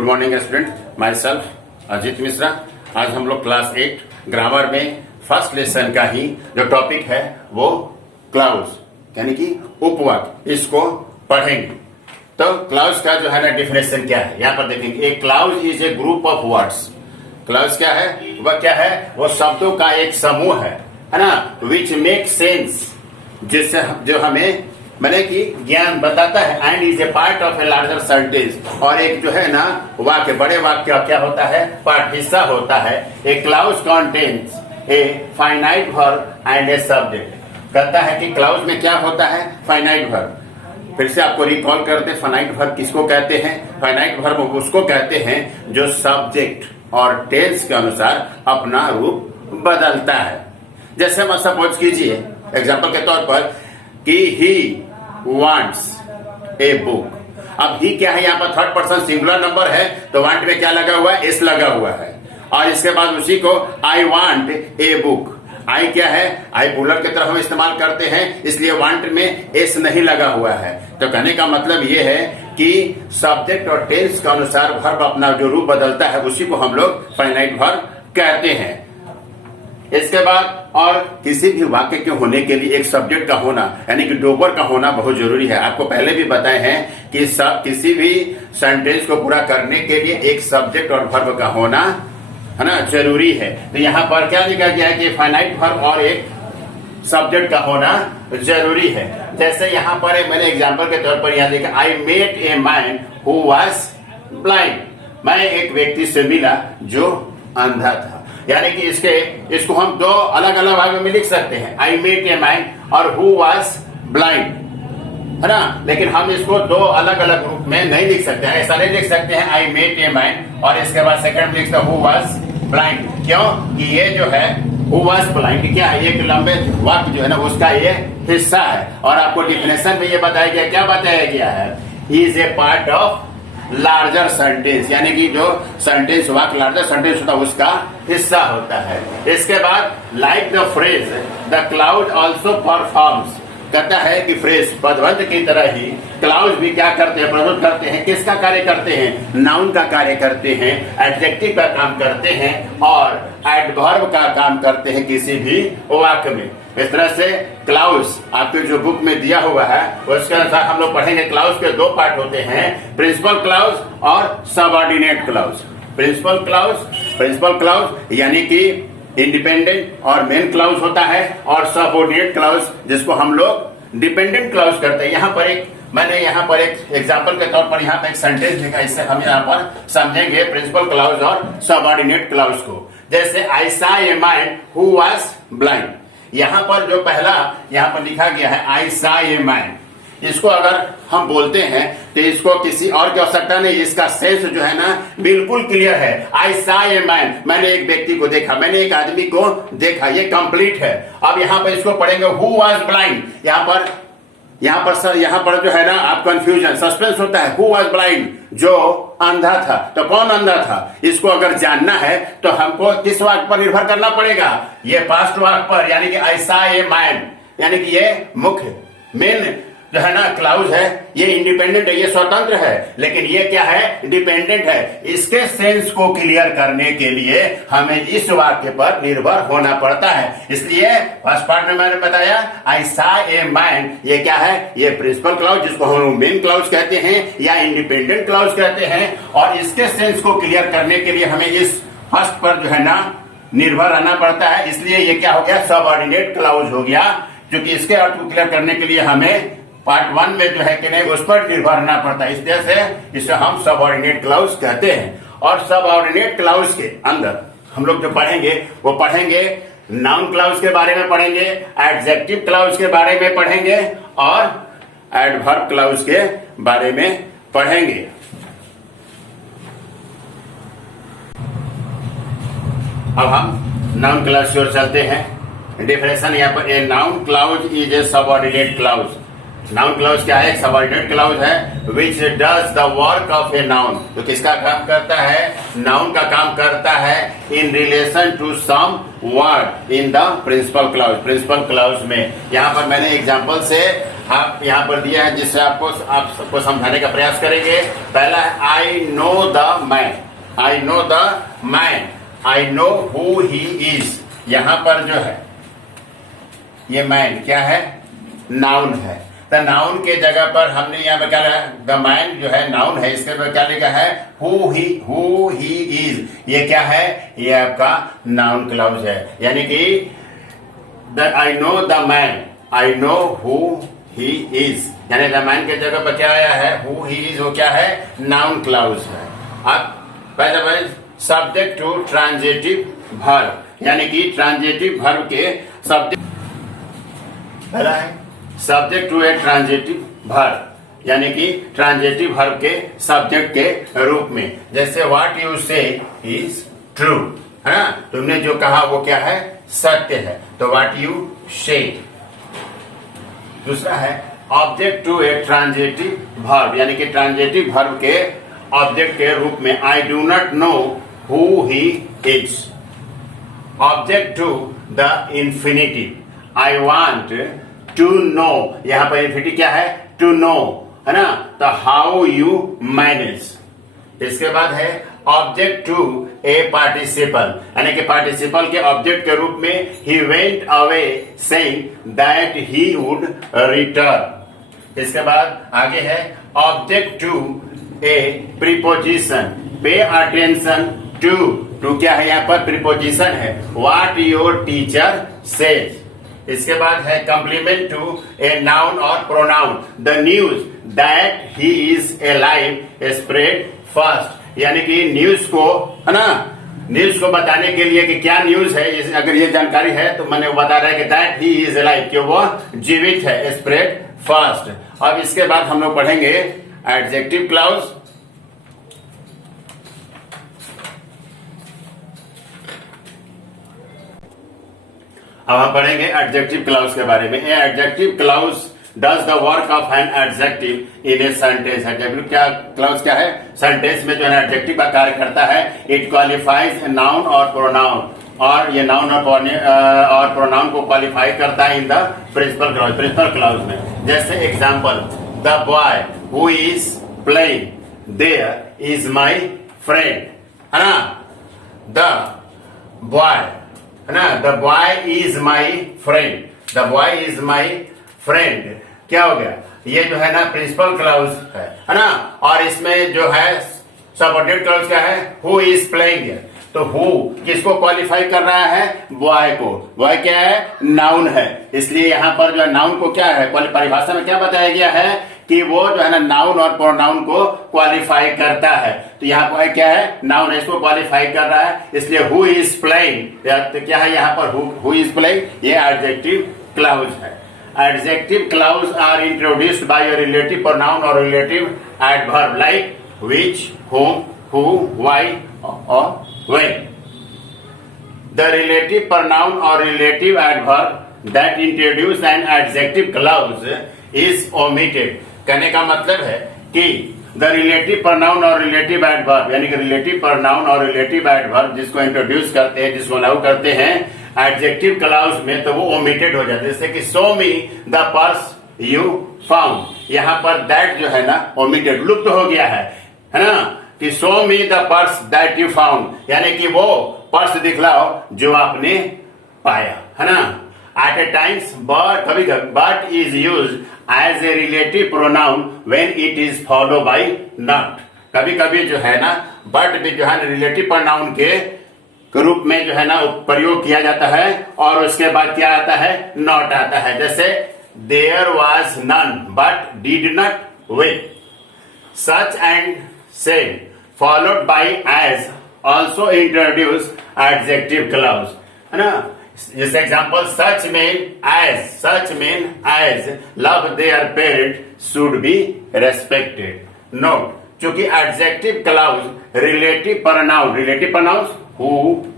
Good morning student, my self Ajit Mishra. आज हम लोग क्लास 8 ग्रामर में फर्स्ट लेसन का ही जो टॉपिक है वो क्लाउज यानी कि उपवाक्य, इसको पढ़ेंगे। तो क्लाउज का जो है ना डेफिनेशन क्या है यहाँ पर देखेंगे। A clause is a group of words. Clause क्या है? वह क्या है? वो शब्दों का एक समूह है ना, विच मेक सेंस, जिससे जो हमें मैंने कि ज्ञान बताता है। And is a part of a larger sentence, और एक जो है ना वाक्य, बड़े वाक्य क्या होता है? पार्ट, हिस्सा होता है। A clause contains a finite verb and a subject. कहता है कि क्लाउज में क्या होता है? Finite verb. फिर से आपको रिकॉल करते, फाइनाइट वर्ब किसको कहते हैं? फाइनाइट वर्ब उसको कहते हैं जो सब्जेक्ट और टेंस के अनुसार अपना रूप बदलता है। जैसे हम सपोज कीजिए एग्जाम्पल के तौर पर कि ही wants a book। अब ही क्या है? यहाँ पर थर्ड पर्सन सिंगुलर नंबर है, तो वांट में क्या लगा हुआ है? एस लगा हुआ है। और इसके बाद उसी को आई वांट ए बुक। आई क्या है? आई बुलर की तरह हम इस्तेमाल करते हैं, इसलिए वांट में एस नहीं लगा हुआ है। तो कहने का मतलब ये है कि सब्जेक्ट और टेंस के अनुसार वर्ब अपना जो रूप बदलता है उसी को हम लोग फाइनाइट वर्ब कहते हैं। इसके बाद और किसी भी वाक्य के होने के लिए एक सब्जेक्ट का होना यानी कि डोबर का होना बहुत जरूरी है। आपको पहले भी बताए हैं कि किसी भी सेंटेंस को पूरा करने के लिए एक सब्जेक्ट और वर्ब का होना है ना जरूरी है। तो यहाँ पर क्या लिखा गया है कि फाइनाइट वर्ब और एक सब्जेक्ट का होना जरूरी है। जैसे यहाँ पर मैंने एग्जाम्पल के तौर पर यहाँ लिखा, I met a man who was blind. मैं एक व्यक्ति से मिला जो अंधा था। यानी कि इसको हम दो अलग अलग भागों में लिख सकते हैं, आई मेट ए मैन और हु वाज ब्लाइंड, है ना। लेकिन हम इसको दो अलग अलग रूप में नहीं लिख सकते हैं। ऐसा नहीं लिख सकते हैं आई मेट ए मैन और इसके बाद सेकंड लिखते हैं हु वाज ब्लाइंड। क्यों? कि ये जो है हु वाज ब्लाइंड क्या है? एक लंबे वाक्य जो है ना उसका ये हिस्सा है। और आपको डिफिनेशन में ये बताया गया, क्या बताया गया है? He is a part of larger sentence, यानी कि जो सेंटेंस वाक्य लार्जर सेंटेंस होता है उसका हिस्सा होता है। इसके बाद like the phrase the cloud also performs. कहता है कि फ्रेज पदबंध की तरह ही क्लाउड भी क्या करते हैं? प्रस्तुत करते हैं। किसका कार्य करते हैं? नाउन का कार्य करते हैं, एडजेक्टिव का काम करते हैं और एडवर्ब का काम करते हैं किसी भी वाक्य में। इस तरह से क्लाउज आपके जो बुक में दिया हुआ है उसके अनुसार हम लोग पढ़ेंगे। क्लाउज के दो पार्ट होते हैं, प्रिंसिपल क्लाउज और सबऑर्डिनेट क्लाउज। प्रिंसिपल क्लाउज यानी कि इंडिपेंडेंट और मेन क्लाउज होता है, और सबऑर्डिनेट क्लाउज जिसको हम लोग डिपेंडेंट क्लाउज करते हैं। मैंने यहाँ पर एक एग्जाम्पल के तौर पर यहाँ पर एक सेंटेंस लिखा, इससे हम यहाँ पर समझेंगे प्रिंसिपल क्लाउज और सबऑर्डिनेट क्लाउज को। जैसे I saw a man who was blind. यहाँ पर जो पहला यहाँ पर लिखा गया है आई सॉ ए मैन, इसको अगर हम बोलते हैं तो इसको किसी और की आवश्यकता नहीं, इसका सेंस जो है ना बिल्कुल क्लियर है। आई सॉ ए मैन, मैंने एक व्यक्ति को देखा, मैंने एक आदमी को देखा, ये कंप्लीट है। अब यहाँ पर इसको पढ़ेंगे हु वाज ब्लाइंड। यहाँ पर जो है ना आप कंफ्यूजन सस्पेंस होता है। हु वाज ब्लाइंड, जो अंधा था। तो कौन अंधा था? इसको अगर जानना है तो हमको किस वाक्य पर निर्भर करना पड़ेगा? ये पास्ट वाक्य पर, यानी कि आई सॉ ए मैन, यानी कि ये मुख्य मेन जो है ना क्लाउज है, ये इंडिपेंडेंट है, ये स्वतंत्र है। लेकिन ये क्या है? डिपेंडेंट है। इसके सेंस को क्लियर करने के लिए हमें इस वाक्य पर निर्भर होना पड़ता है। इसलिए फर्स्ट पार्ट में मैंने बताया आई सॉ ए मैन, ये क्या है? ये प्रिंसिपल क्लाउज जिसको हम मेन क्लाउज कहते हैं या इंडिपेंडेंट क्लाउज कहते हैं। और इसके सेंस को क्लियर करने के लिए हमें इस फर्स्ट पर जो है ना निर्भर रहना पड़ता है। इसलिए ये क्या हो गया? सबऑर्डिनेट क्लाउज हो गया, क्योंकि इसके अर्थ को क्लियर करने के लिए हमें पार्ट 1 में जो है कि नहीं उस पर निर्भर रहना पड़ता है। इस तरह से इसे हम सबऑर्डिनेट क्लाउज कहते हैं। और सबऑर्डिनेट क्लाउज के अंदर हम लोग जो पढ़ेंगे वो पढ़ेंगे नाउन क्लाउज के बारे में पढ़ेंगे, एडजेक्टिव क्लाउज के बारे में पढ़ेंगे और एडवर्ब क्लाउज के बारे में पढ़ेंगे। अब हम नाउन क्लाउज की ओर चलते हैं। डेफिनेशन यहाँ पर, a noun clause is a subordinate clause. Noun clause क्या है? एक सबऑर्डिनेट क्लाउज है which does the work of a noun. तो किसका काम करता है? नाउन का काम करता है in relation to some word in the principal clause. Principal clause में यहाँ पर मैंने एग्जांपल से आप यहाँ पर दिया है जिससे आप सबको समझाने का प्रयास करेंगे। पहला है I know the man, I know the man, I know who he is. यहां पर जो है ये मैन क्या है, नाउन है। तो नाउन के जगह पर हमने यहाँ पे क्या लिखा, द मैन जो है नाउन है, इसके ऊपर क्या लिखा है, हु ही इज। ये क्या है, ये आपका नाउन क्लाउज है। यानी कि I know the man, I know who he is, यानी द मैन के जगह पर क्या आया है, हु ही इज, वो क्या है, नाउन क्लाउज है। अब पहले सब्जेक्ट टू ट्रांजिटिव वर्ब, यानी कि ट्रांजिटिव वर्ब के सब्जेक्ट, पहला है subject to a transitive verb, यानी कि ट्रांजिटिव वर्ब के सब्जेक्ट के रूप में। जैसे व्हाट यू से इज ट्रू, है ना, तुमने जो कहा वो क्या है, सत्य है, तो व्हाट यू से। दूसरा है object to a transitive verb, यानी कि ट्रांजिटिव वर्ब के ऑब्जेक्ट के रूप में। I do not know who he is. Object to the infinitive, I want to know, यहां पर इंफिनिटिव क्या है, टू नो, है ना, तो हाउ यू मैनेज। इसके बाद है ऑब्जेक्ट टू ए पार्टिसिपल, यानी कि पार्टिसिपल के ऑब्जेक्ट के रूप में he went away saying that he would return. इसके बाद आगे है object to a preposition, pay attention to, to क्या है, यहाँ पर प्रीपोजिशन है, व्हाट योर टीचर सेज। इसके बाद है कॉम्प्लीमेंट टू ए नाउन और pronoun, the news that he is alive spread fast, यानी कि न्यूज को, है ना, न्यूज को बताने के लिए कि क्या न्यूज है, अगर ये जानकारी है तो मैंने बता रहा है कि दैट ही इज अलाइव, कि वो जीवित है, स्प्रेड फास्ट। अब इसके बाद हम लोग पढ़ेंगे एडजेक्टिव क्लाउज। अब हम पढ़ेंगे एडजेक्टिव क्लाउज के बारे में। Adjective clause does the work of an adjective in a sentence. Adjective क्या क्लाउज क्या है, सेंटेंस में जो है एडजेक्टिव का कार्य करता है। इट क्वालिफाइज नाउन और प्रोनाउन, और ये नाउन और प्रोनाउन को क्वालिफाई करता है in the principal clause, principal clause में। जैसे example, the boy who is playing there is my friend, है ना, द बॉय, है ना, the boy is my friend, the boy is my friend, क्या हो गया, ये जो है ना प्रिंसिपल क्लाउज है ना। और इसमें जो है सबऑर्डिनेट क्लाउज क्या है, हु इज प्लेइंग, तो हु किसको क्वालिफाई कर रहा है, बॉय को। बॉय क्या है, नाउन है, इसलिए यहाँ पर जो है नाउन को क्या है, परिभाषा में क्या बताया गया है कि वो जो है ना नाउन और प्रोनाउन को क्वालिफाई करता है। तो यहाँ पर क्या है, नाउन इसको क्वालिफाई कर रहा है, इसलिए हु इज प्लेइंग, तो क्या है यहाँ पर हु इज प्लेइंग, ये एडजेक्टिव क्लाउज है। Adjective clause are introduced by a relative pronoun और relative adverb like which, whom, who, why or when. The relative pronoun or relative adverb that introduce an adjective clause is omitted. कहने का मतलब है कि the relative pronoun और relative adverb, यानी कि relative pronoun और रिलेटिव एडवर्ब जिसको इंट्रोड्यूस करते हैं, जिसको लागू करते हैं एडजेक्टिव क्लाउज में, तो वो ओमिटेड हो जाते हैं। जैसे कि show me the purse you found, यहाँ पर दैट जो है ना ओमिटेड, लुप्त हो गया है ना, कि show me the purse that you found, यानी कि वो पर्स दिखलाओ जो आपने पाया, है ना। एट ए टाइम्स कभी but is use as a relative pronoun when it is follow by not, कभी कभी जो है ना बट भी जो है रिलेटिव प्रोनाउन के रूप में जो है ना प्रयोग किया जाता है, और उसके बाद क्या आता है, नॉट आता है। जैसे there was none but did not with, such and same followed by as also introduce adjective clause, है ना। जैसे example, such men as love their parent should be respected. Note, चूंकि adjective clause relative pronoun who,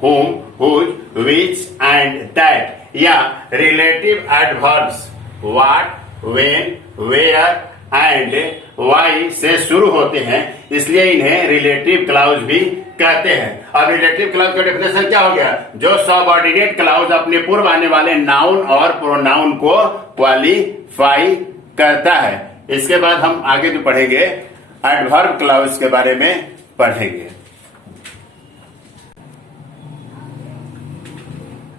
whom, whose, which and that या relative adverbs what, when, where and why से शुरू होते हैं, इसलिए इन्हें रिलेटिव क्लाउज भी कहते हैं। अब रिलेटिव क्लाउज का डेफिनेशन क्या हो गया, जो सबऑर्डिनेट क्लाउज अपने पूर्व आने वाले नाउन और प्रोनाउन को क्वालिफाई करता है। इसके बाद हम आगे जो पढ़ेंगे एडवर्ब क्लाउज के बारे में पढ़ेंगे।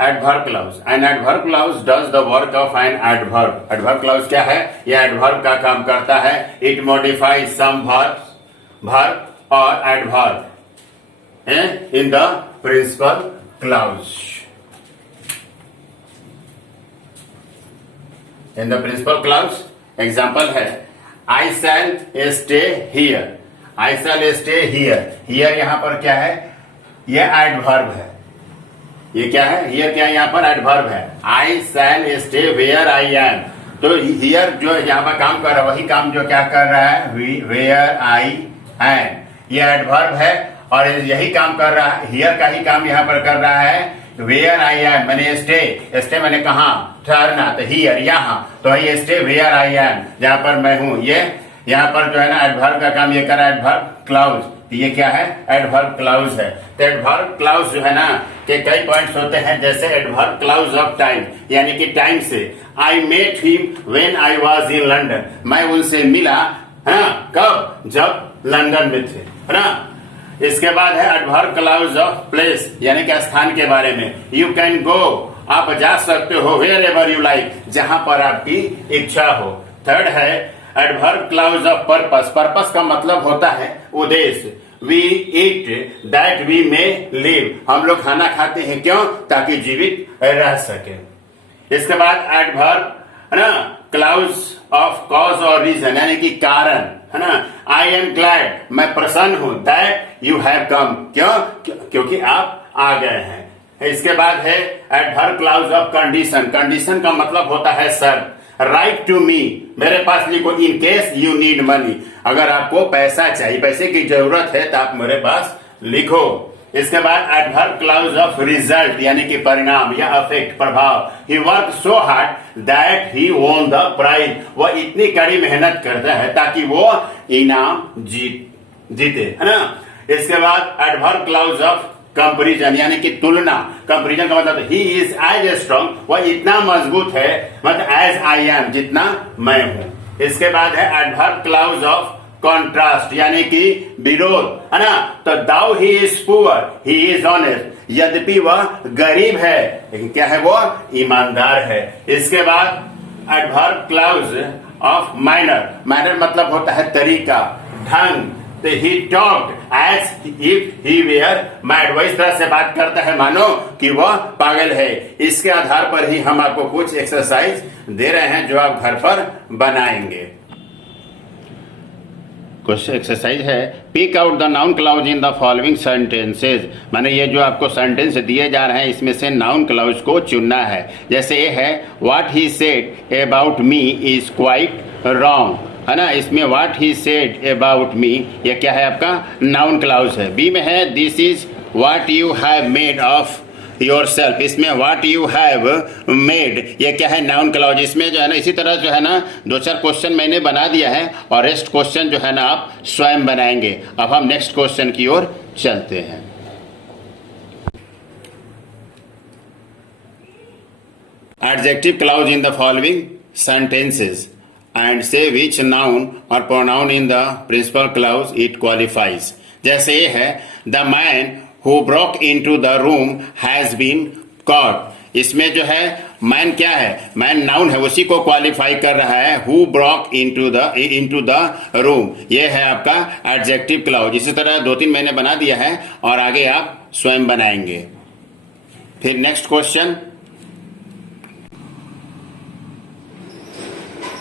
Adverb clause, an adverb clause does the work of an adverb. Adverb clause क्या है? यह एडवर्ब का काम करता है। इट मॉडिफाइज सम वर्ब और adverb in the principal clause. In the principal clause example है I shall stay here. I shall stay here. Here यहां पर क्या है? यह एडवर्ब है। ये क्या है? हियर क्या है? यहाँ पर एडवर्ब है। I shall stay where I am. तो हियर जो यहाँ पर काम कर रहा है वही काम जो क्या कर रहा है? Where I am. ये एडवर्ब है और यही काम कर रहा है। हियर का ही काम यहाँ पर कर रहा है। वेयर आई एम मैंने स्टे, स्टे मैंने कहा ठहरना, तो हियर यहाँ, तो ये स्टे वेयर आई एम जहाँ पर मैं हूँ। ये यहाँ पर जो है ना एडवर्ब का काम ये कर रहा है एडवर्ब क्लाउज। ये क्या है? एडवर्ब क्लाउज है। तो एडवर्ब क्लाउज जो है ना के कई पॉइंट्स होते हैं, जैसे एडवर्ब क्लाउज ऑफ टाइम, यानी कि टाइम से। I met him when I was in London. मैं उनसे मिला, है ना, कब? जब लंदन में थे, है ना। इसके बाद है एडवर्ब क्लाउज ऑफ प्लेस, यानी कि स्थान के बारे में। यू कैन गो, आप जा सकते हो, वेयर एवर यू लाइक, जहां पर आपकी इच्छा हो। थर्ड है adverb clause of purpose. Purpose का मतलब होता है उद्देश्य। We eat that we may live. हम लोग खाना खाते हैं क्यों? ताकि जीवित रह सके। इसके बाद एडवर्ब, है ना, क्लाउज ऑफ कॉज और रीजन, यानी कि कारण, है ना। आई एम ग्लैड, मैं प्रसन्न हूं, दैट यू हैव कम, क्यों? क्योंकि आप आ गए हैं। इसके बाद है adverb clause of condition. Condition का मतलब होता है शर्त। राइट टू मी, मेरे पास लिखो, in case you need money, अगर आपको पैसा चाहिए, पैसे की जरूरत है तो आप मेरे पास लिखो। इसके बाद एडवर्ब क्लाउज ऑफ रिजल्ट, यानी कि परिणाम या अफेक्ट, प्रभाव। He work so hard that he won the prize, वह इतनी कड़ी मेहनत करता है ताकि वो इनाम जीते, है ना। इसके बाद एडवर्ब क्लाउज ऑफ कंपेरिजन, यानी कि तुलना। कंपेरिजन का मतलब ही इज एज स्ट्रॉन्ग, वह इतना मजबूत है, मतलब एज आई एम, जितना मैं हूं। इसके बाद है एडवर्ब क्लाउज ऑफ कॉन्ट्रास्ट, यानी कि विरोध, है ना। तो though he is poor, he is honest, यद्यपि वह गरीब है लेकिन क्या है? वो ईमानदार है। इसके बाद एडवर्ब क्लाउज ऑफ मैनर। मैनर मतलब होता है तरीका, ढंग। तो he talked as if he were mad, वह इस तरह से बात करता है मानो कि वह पागल है। इसके आधार पर ही हम आपको कुछ एक्सरसाइज दे रहे हैं जो आप घर पर बनाएंगे। कुछ एक्सरसाइज है, pick out the noun clause in the following sentences. माने ये जो आपको सेंटेंस दिए जा रहे हैं इसमें से नाउन क्लाउज को चुनना है। जैसे ये है what he said about me is quite wrong, है ना। इसमें what he said about me, ये क्या है? आपका नाउन क्लाउज है। बी में है this is what you have made of yourself, इसमें व्हाट यू हैव मेड, ये क्या है? Noun clause. इसमें जो है ना इसी तरह जो है ना दो चार क्वेश्चन मैंने बना दिया है और रेस्ट क्वेश्चन जो है ना आप स्वयं बनाएंगे। अब हम नेक्स्ट क्वेश्चन की ओर चलते हैं। Adjective clause in the following sentences and say which noun or pronoun in the principal clause it qualifies। जैसे ये है the man who broke into the room has been caught। इसमें जो है मैन क्या है? मैन नाउन है, उसी को क्वालिफाई कर रहा है। Who Brock into the room, ये है आपका एडजेक्टिव क्लाउज। इसी तरह दो तीन मैंने बना दिया है और आगे आप स्वयं बनाएंगे। फिर next question,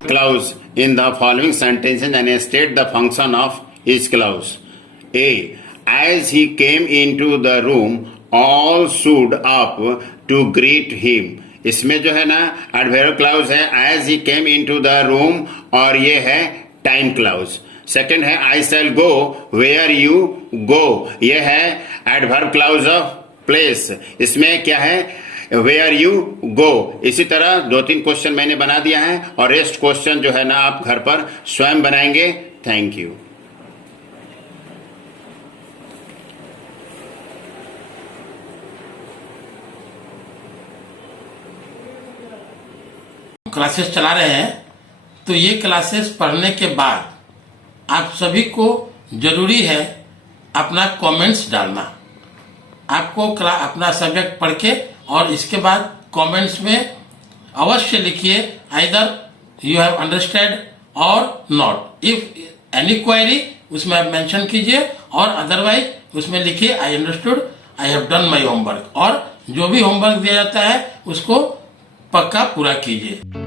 clause in the following sentences and state the function of each clause। A, as he came into the room all stood up to greet him। इसमें जो है ना एडवर्ब क्लाउज है as he came into the room और ये है time clause. Second है I shall go where you go, ये है एडवर्ब क्लाउज ऑफ प्लेस। इसमें क्या है? Where you go. इसी तरह दो तीन क्वेश्चन मैंने बना दिया है और रेस्ट क्वेश्चन जो है ना आप घर पर स्वयं बनाएंगे। Thank you. क्लासेस चला रहे हैं तो ये क्लासेस पढ़ने के बाद आप सभी को जरूरी है अपना कमेंट्स डालना। आपको अपना सब्जेक्ट पढ़ के और इसके बाद कमेंट्स में अवश्य लिखिए आइदर यू हैव अंडरस्टैंड और नॉट। इफ एनी क्वेरी उसमें आप मेंशन कीजिए और अदरवाइज उसमें लिखिए I understood, I have done my homework. और जो भी होमवर्क दिया जाता है उसको पक्का पूरा कीजिए।